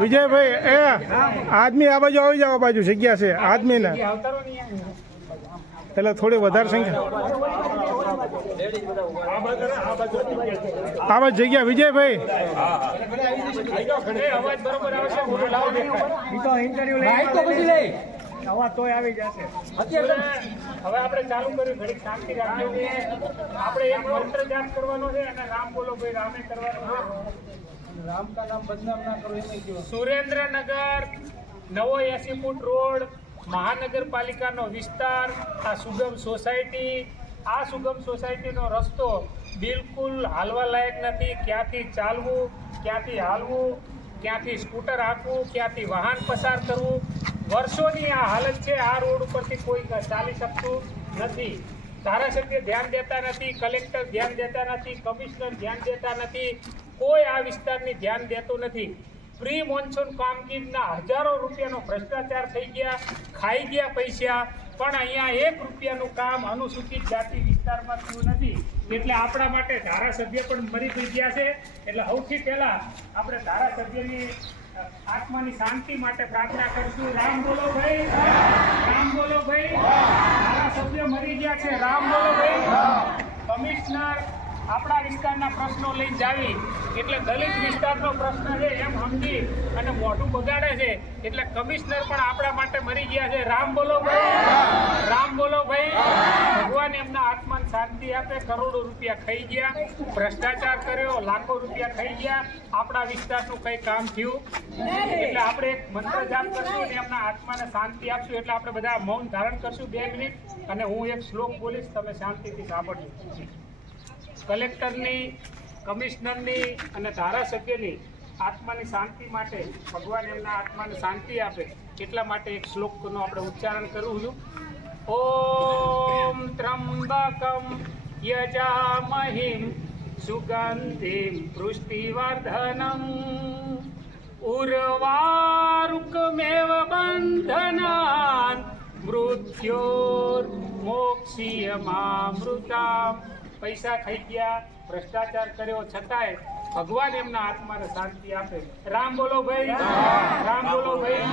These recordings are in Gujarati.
વિજયભાઈ એ આદમી આ બાજુ આવી જાવ, બાજુ જગ્યા છે આદમી ને એટલે થોડી વધારે સંખ્યા આ બાજુ જગ્યા. વિજયભાઈ તોય આવી જશે. હવે આપણે ચાલુ કર્યું, ઘડી શાંતિ રાખજો. આપણે એક મંત્ર જાપ કરવાનો છે અને રામ બોલો ભાઈ રામે કરવાનો છે. રામ કા નામ બદનામ ના કરો એમ કહ્યું. સુરેન્દ્રનગર 89 ફૂટ રોડ મહાનગરપાલિકાનો વિસ્તાર. આ સુગમ સોસાયટી, આ સુગમ સોસાયટીનો રસ્તો બિલકુલ હાલવા લાયક નથી. ક્યાંથી ચાલવું, ક્યાંથી હાલવું, ક્યાંથી સ્કૂટર હાંકવું, ક્યાંથી વાહન પસાર કરવું, વર્ષોની આ હાલત છે. આ રોડ ઉપરથી કોઈ ચાલી શકતું નથી. ધારાસભ્ય ધ્યાન દેતા નથી, કલેક્ટર ધ્યાન દેતા નથી, કમિશનર ધ્યાન દેતા નથી, કોઈ આ વિસ્તારની ધ્યાન દેતું નથી. પ્રી મોન્સૂન કામગીરીના હજારો રૂપિયાનો ભ્રષ્ટાચાર થઈ ગયા, ખાઈ ગયા પૈસા, પણ અહીંયા 1 રૂપિયાનું કામ અનુસૂચિત જાતિ વિસ્તારમાં થયું નથી. એટલે આપણા માટે ધારાસભ્ય પણ મરી ગયા છે. એટલે સૌથી પહેલા આપણે ધારાસભ્યની આત્માની શાંતિ માટે પ્રાર્થના કરશું. રામ બોલો ભાઈ, રામ બોલો ભાઈ. ધારાસભ્ય મરી ગયા છે, રામ બોલો ભાઈ. કમિશનર આપણા વિસ્તારના પ્રશ્નો લઈને જાવી એટલે દલિત વિસ્તારનો પ્રશ્ન છે એમ સમજી અને મોઢું બગાડે છે. એટલે કમિશનર પણ આપણા માટે મરી ગયા છે. રામ બોલો ભાઈ, રામ બોલો ભાઈ. ભગવાન એમના આત્માને શાંતિ આપે. કરોડો રૂપિયા ખાઈ ગયા, ભ્રષ્ટાચાર કર્યો, લાખો રૂપિયા ખાઈ ગયા, આપણા વિસ્તારનું કંઈ કામ થયું. એટલે આપણે એક મંત્ર જાપ કરશું અને એમના આત્માને શાંતિ આપશું. એટલે આપણે બધા મૌન ધારણ કરશું 2 મિનિટ અને હું એક શ્લોક બોલીશ, તમે શાંતિથી સાંભળજો. કલેક્ટરની, કમિશનરની અને ધારાસભ્યની આત્માની શાંતિ માટે ભગવાન એમના આત્માને શાંતિ આપે એટલા માટે એક શ્લોકનો આપણે ઉચ્ચારણ કરું છું. ઓમ ત્રંબકમ યજામહિં સુગંધિં પુષ્ટિવર્ધનમ ઉર્વારુકમેવ બંધનાન મૃત્યોર્મોક્ષીયમામૃતામ. પૈસા ખાઈ ગયા, ભ્રષ્ટાચાર કર્યો, છતાંય ભગવાન એમના આત્માને શાંતિ આપે. રામ બોલો ભાઈ, રામ બોલો ભાઈ.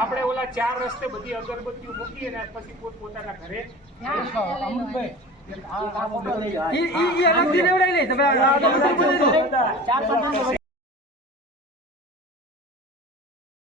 આપણે ઓલા 4 રસ્તે બધી અગરબત્તીઓ મૂકી અને પછી પોતાના ઘરે અમૃતભાઈ